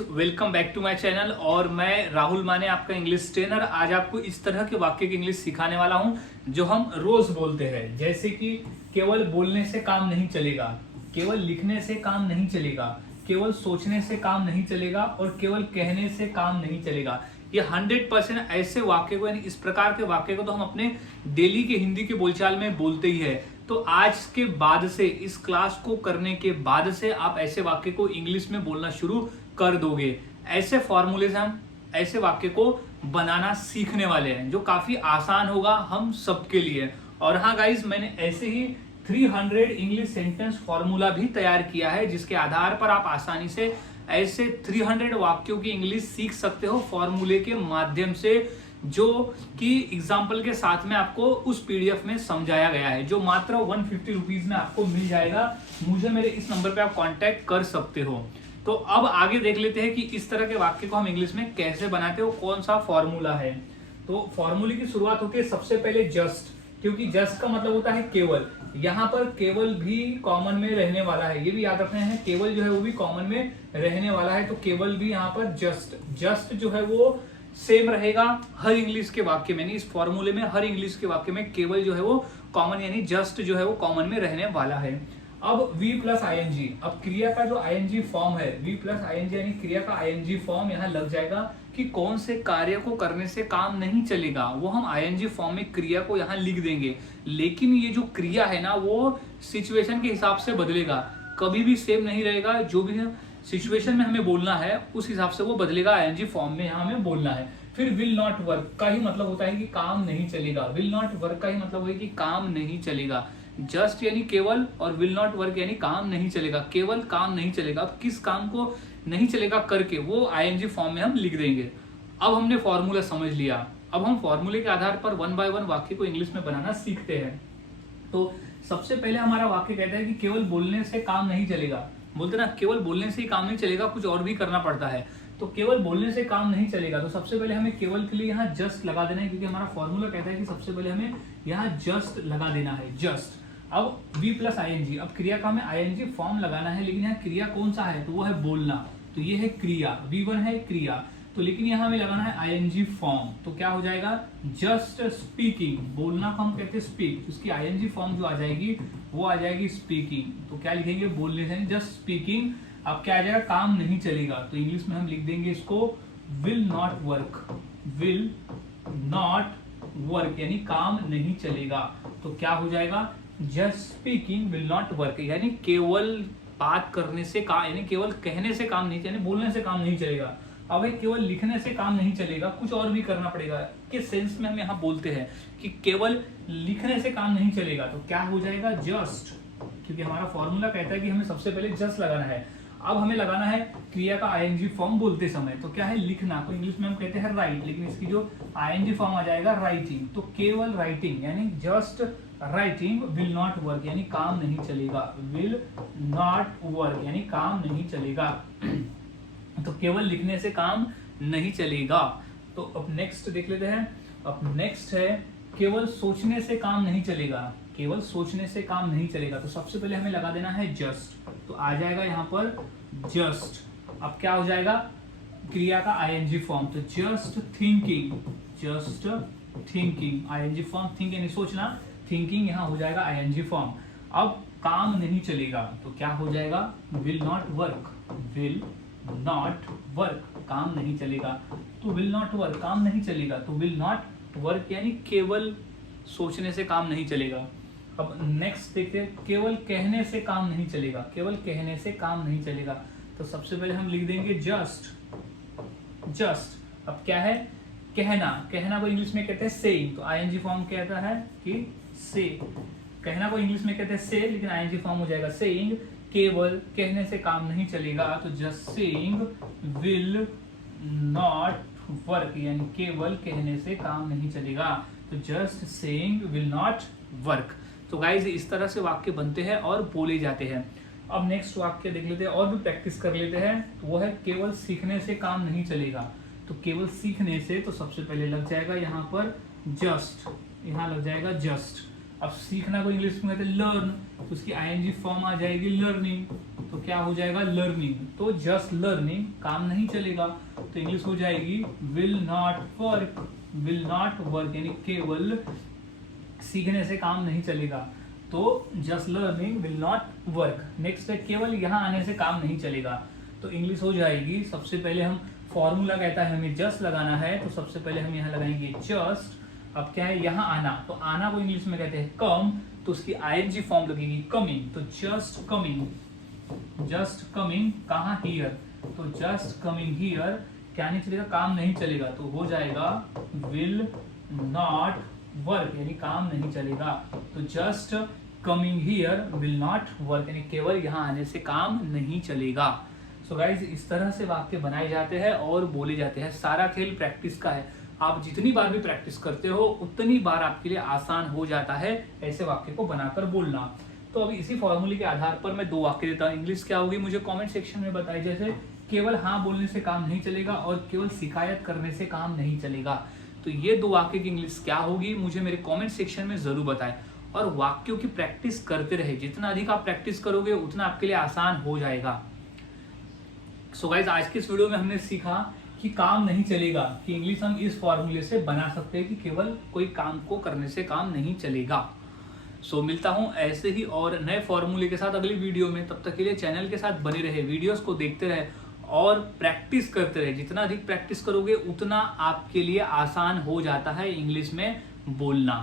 Welcome back to my channel और मैं राहुल माने आपका इंग्लिश ट्रेनर। आज आपको इस तरह के वाक्य की इंग्लिश सिखाने वाला हूं जो हम रोज बोलते हैं। जैसे कि केवल बोलने से काम नहीं चलेगा, केवल लिखने से काम नहीं चलेगा, केवल सोचने से काम नहीं चलेगा और केवल कहने से काम नहीं चलेगा। ये 100% ऐसे वाक्य को, यानी इस प्रकार के वाक्य को तो हम अपने डेली के हिंदी के बोलचाल में बोलते ही है। तो आज के बाद से, इस क्लास को करने के बाद से आप ऐसे वाक्य को इंग्लिश में बोलना शुरू कर दोगे। ऐसे फॉर्मूले से हम ऐसे वाक्य को बनाना सीखने वाले हैं जो काफी आसान होगा हम सबके लिए। और हाँ गाइज, मैंने ऐसे ही 300 इंग्लिश सेंटेंस फॉर्मूला भी तैयार किया है जिसके आधार पर आप आसानी से ऐसे 300 वाक्यों की इंग्लिश सीख सकते हो फॉर्मूले के माध्यम से, जो कि एग्जाम्पल के साथ में आपको उस पीडीएफ में समझाया गया है, जो मात्र 150 रुपीज में आपको मिल जाएगा। मुझे मेरे इस नंबर पे आप कांटेक्ट कर सकते हो। तो अब आगे देख लेते हैं कि इस तरह के वाक्य को हम इंग्लिश में कैसे बनाते हो, कौन सा फॉर्मूला है। तो फॉर्मूले की शुरुआत होती है सबसे पहले जस्ट, क्योंकि जस्ट का मतलब होता है केवल। यहाँ पर केवल भी कॉमन में रहने वाला है, ये भी याद रखना है। केवल जो है वो भी कॉमन में रहने वाला है, तो केवल भी यहाँ पर जस्ट जो है वो सेम रहेगा हर इंग्लिश के वाक्य में। इस फॉर्मूले में हर इंग्लिश के वाक्य में केवल जो है वो कॉमन, यानी जस्ट जो है वो कॉमन में रहने वाला है। अब V प्लस ING, अब क्रिया का जो ING फॉर्म है, V प्लस ING यानी क्रिया का ING फॉर्म यहाँ लग जाएगा कि कौन से कार्य को करने से काम नहीं चलेगा, वो हम ING फॉर्म में क्रिया को यहाँ लिख देंगे। लेकिन ये जो क्रिया है ना, वो सिचुएशन के हिसाब से बदलेगा, कभी भी सेम नहीं रहेगा। जो भी सिचुएशन में हमें बोलना है उस हिसाब से वो बदलेगा, ING फॉर्म में यहाँ हमें बोलना है। फिर विल नॉट वर्क का ही मतलब होता है कि काम नहीं चलेगा। विल नॉट वर्क का ही मतलब है कि काम नहीं चलेगा। जस्ट यानी केवल और विल नॉट वर्क यानी काम नहीं चलेगा, केवल काम नहीं चलेगा। अब किस काम को नहीं चलेगा करके वो ING फॉर्म में हम लिख देंगे। अब हमने फॉर्मूला समझ लिया, अब हम फॉर्मूले के आधार पर 1 बाय 1 वाक्य को इंग्लिश में बनाना सीखते हैं। तो सबसे पहले हमारा वाक्य कहता है कि केवल बोलने से काम नहीं चलेगा। बोलते ना, केवल बोलने से ही काम नहीं चलेगा, कुछ और भी करना पड़ता है। तो केवल बोलने से काम नहीं चलेगा, तो सबसे पहले हमें केवल के लिए यहाँ जस्ट लगा देना है, क्योंकि हमारा फॉर्मूला कहता है कि सबसे पहले हमें यहाँ जस्ट लगा देना है, जस्ट। अब V प्लस ING, अब क्रिया का हमें ING फॉर्म लगाना है, लेकिन यहाँ क्रिया कौन सा है, तो वो है बोलना। तो ये है क्रिया, V1 है क्रिया, तो लेकिन यहाँ हमें लगाना है ING फॉर्म। तो क्या हो जाएगा, जस्ट स्पीकिंग। बोलना को हम कहते हैं स्पीक, उसकी ING फॉर्म जो आ जाएगी वो आ जाएगी स्पीकिंग। तो क्या लिखेंगे, बोलने से, जस्ट स्पीकिंग। अब क्या आ जाएगा, काम नहीं चलेगा, तो इंग्लिश में हम लिख देंगे इसको will not work. Will not work यानी काम नहीं चलेगा। तो क्या हो जाएगा, just speaking will not work, यानी केवल बात करने से काम, यानी केवल कहने से काम नहीं, यानी बोलने से काम नहीं चलेगा। अब केवल लिखने से काम नहीं चलेगा, कुछ और भी करना पड़ेगा। किस सेंस में हम यहाँ बोलते हैं कि केवल लिखने से काम नहीं चलेगा, तो क्या हो जाएगा, जस्ट, क्योंकि हमारा फॉर्मूला कहता है कि हमें सबसे पहले जस्ट लगाना है। अब हमें लगाना है क्रिया का ING फॉर्म बोलते समय, तो क्या है, लिखना को इंग्लिश में हम कहते हैं राइट, लेकिन इसकी जो ING फॉर्म आ जाएगा राइटिंग। तो केवल राइटिंग यानी just writing will not work यानी काम नहीं चलेगा। विल नॉट वर्क यानी काम नहीं चलेगा। तो केवल लिखने से काम नहीं चलेगा। तो अब नेक्स्ट देख लेते हैं। अब नेक्स्ट है केवल सोचने से काम नहीं चलेगा। केवल सोचने से काम नहीं चलेगा, तो सबसे पहले हमें लगा देना है जस्ट। तो आ जाएगा यहाँ पर जस्ट। अब क्या हो जाएगा, क्रिया का ING फॉर्म, तो just thinking, just thinking, ING form think यानी सोचना, थिंकिंग यहाँ हो जाएगा ING फॉर्म। अब काम नहीं चलेगा, तो क्या हो जाएगा, will not work. Will not work, काम नहीं चलेगा, तो विल नॉट वर्क, काम नहीं चलेगा, तो विल नॉट वर्क यानी केवल सोचने से काम नहीं चलेगा। अब नेक्स्ट देखते हैं, केवल कहने से काम नहीं चलेगा। केवल कहने से काम नहीं चलेगा, तो सबसे पहले हम लिख देंगे जस्ट, जस्ट। अब क्या है, कहना, कहना को इंग्लिश में कहते हैं सेइंग, तो ING फॉर्म कहता है कि से, कहना को इंग्लिश में कहते हैं से, लेकिन ING फॉर्म हो जाएगा सेइंग। केवल कहने से काम नहीं चलेगा, तो just saying will not work यानी केवल कहने से काम नहीं चलेगा, तो just saying will not work. तो गाइज इस तरह से वाक्य बनते हैं और बोले जाते हैं। अब नेक्स्ट वाक्य देख लेते हैं और भी प्रैक्टिस कर लेते हैं। तो वो है केवल सीखने से काम नहीं चलेगा। तो केवल सीखने से, तो सबसे पहले लग जाएगा यहाँ पर जस्ट, यहाँ लग जाएगा जस्ट। अब सीखना को इंग्लिश में कहते हैं लर्न, तो उसकी ING फॉर्म आ जाएगी लर्निंग। तो क्या हो जाएगा लर्निंग, तो जस्ट लर्निंग काम नहीं चलेगा, तो इंग्लिश हो जाएगी will not work, will not work यानी केवल सीखने से काम नहीं चलेगा, तो just learning will not work. Next है केवल यहाँ आने से काम नहीं चलेगा, तो इंग्लिश हो जाएगी, सबसे पहले हम फॉर्मूला कहता है हमें जस्ट लगाना है, तो सबसे पहले हम यहाँ लगाएंगे जस्ट। अब क्या है यहाँ आना, तो आना को इंग्लिश में कहते हैं कम, तो उसकी आईएनजी फॉर्म लगेगी कमिंग, तो जस्ट कमिंग, जस्ट कमिंग कहाँ हियर, तो जस्ट कमिंग हियर क्या नहीं चलेगा, काम नहीं चलेगा, तो हो जाएगा विल नॉट वर्क यानी काम नहीं चलेगा, तो just coming here will not work यानी केवल यहाँ आने से काम नहीं चलेगा। सो गाइज इस तरह से वाक्य बनाए जाते हैं और बोले जाते हैं। सारा खेल प्रैक्टिस का है, आप जितनी बार भी प्रैक्टिस करते हो उतनी बार आपके लिए आसान हो जाता है ऐसे वाक्य को बनाकर बोलना। तो अभी इसी फॉर्मूले के आधार पर मैं 2 वाक्य देता हूँ। इंग्लिश क्या होगी मुझे कमेंट सेक्शन में बताइए, जैसे केवल हाँ बोलने से काम नहीं चलेगा और केवल शिकायत करने से काम नहीं चलेगा। तो ये 2 वाक्य की इंग्लिश क्या होगी मुझे मेरे कमेंट सेक्शन में जरूर बताएं। और वाक्यों की प्रैक्टिस करते रहे, जितना अधिक आप प्रैक्टिस करोगे उतना आपके लिए आसान हो जाएगा। सो गाइस आज के इस वीडियो में हमने सीखा कि काम नहीं चलेगा कि इंग्लिश हम इस फॉर्मूले से बना सकते हैं कि केवल कोई काम को करने से काम नहीं चलेगा। सो मिलता हूं ऐसे ही और नए फॉर्मूले के साथ अगली वीडियो में। तब तक के लिए चैनल के साथ बने रहे, वीडियोस को देखते रहे और प्रैक्टिस करते रहे। जितना अधिक प्रैक्टिस करोगे उतना आपके लिए आसान हो जाता है इंग्लिश में बोलना।